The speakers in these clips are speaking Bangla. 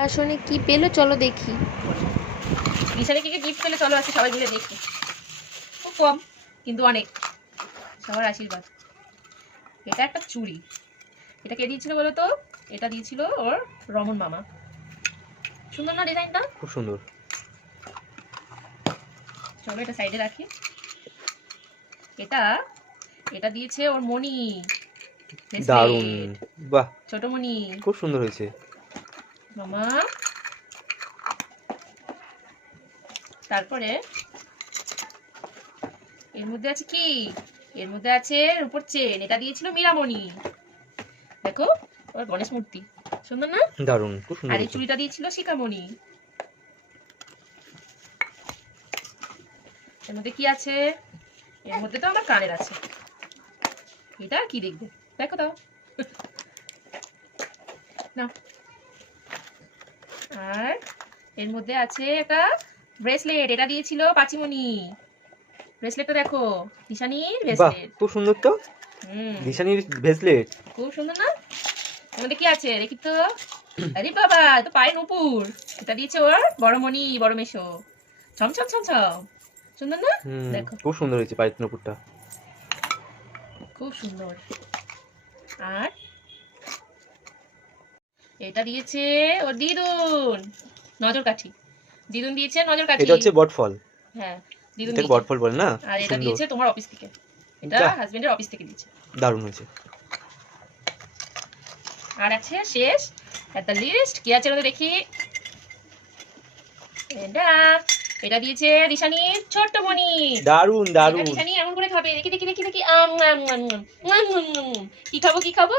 আসনে কি পেল? চলো দেখি। বিশালে কি কি গিফট পেলে চলো আজকে সবাই মিলে দেখি। খুব কম কিন্তু অনেক। সবার আশীর্বাদ। এটা একটা চুড়ি। এটা কে দিয়েছিল বলো তো? এটা দিয়েছিল ওর রমন মামা। সুন্দর না ডিজাইনটা? খুব সুন্দর। চলো এটা সাইডে রাখি। এটা এটা দিয়েছে ওর মণি। bracelet, দারুণ বাহ। ছোট মণি। খুব সুন্দর হয়েছে। মামা। তারপরে এর মধ্যে আছে কি? এর মধ্যে আছে রূপোর চেন এটা দিয়েছিল মীরামণি। দেখো ওর গণেশ মূর্তি। সুন্দর না? দারুণ খুব সুন্দর আর এই চুড়িটা দিয়েছিল শিখামণি এর মধ্যে কি আছে? এর মধ্যে তো আমার কানের আছে। এটা কি দেখবে? দেখো দাও না আর এর মধ্যে আছে একটা ব্রেসলেট এটা দিয়েছিল পাচিমণি। ব্রেসলেটটা দেখো নিশানির বাহ ব্রেসলেট। খুব সুন্দর তো? হুম। দিশানির ভেসলেট খুব সুন্দর না? মধ্যে কি আছে? দেখি তো। আরে বাবা তো পায়ে নুপুর এটা দিয়েছে ওর বড় মণি বড় মেশো ছম ছম ছম ছম। সুন্দর না? দেখো। খুব সুন্দর হয়েছে পায়ের নুপুরটা খুব সুন্দর। আর এটা দিয়েছে ওর দিদুন নজর কাঠি দিদুন দিয়েছে নজর কাঠি এটা হচ্ছে বটফল। হ্যাঁ দিদুন এটা। বটফল বলে না? আর এটা দিয়েছে তোমার অফিস থেকে। এটা হাজবেন্ডের অফিস থেকে দিয়েছে। দারুণ হয়েছে। আর আছে শেষ। এট দ্য লিস্ট কি আছে দেখি। এটা। এটা দিয়েছে রিশানির ছোট্ট মনি দারুণ দারুণ ঋষানি এমন করে খাবে। দেখি দেখি দেখি দেখি। কি খাব কি খাব?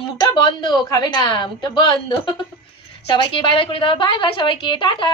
মুখটা বন্ধ খাবে না মুখটা বন্ধ। সবাইকে বাই বাই করে দাও। বাই বাই সবাইকে টাটা।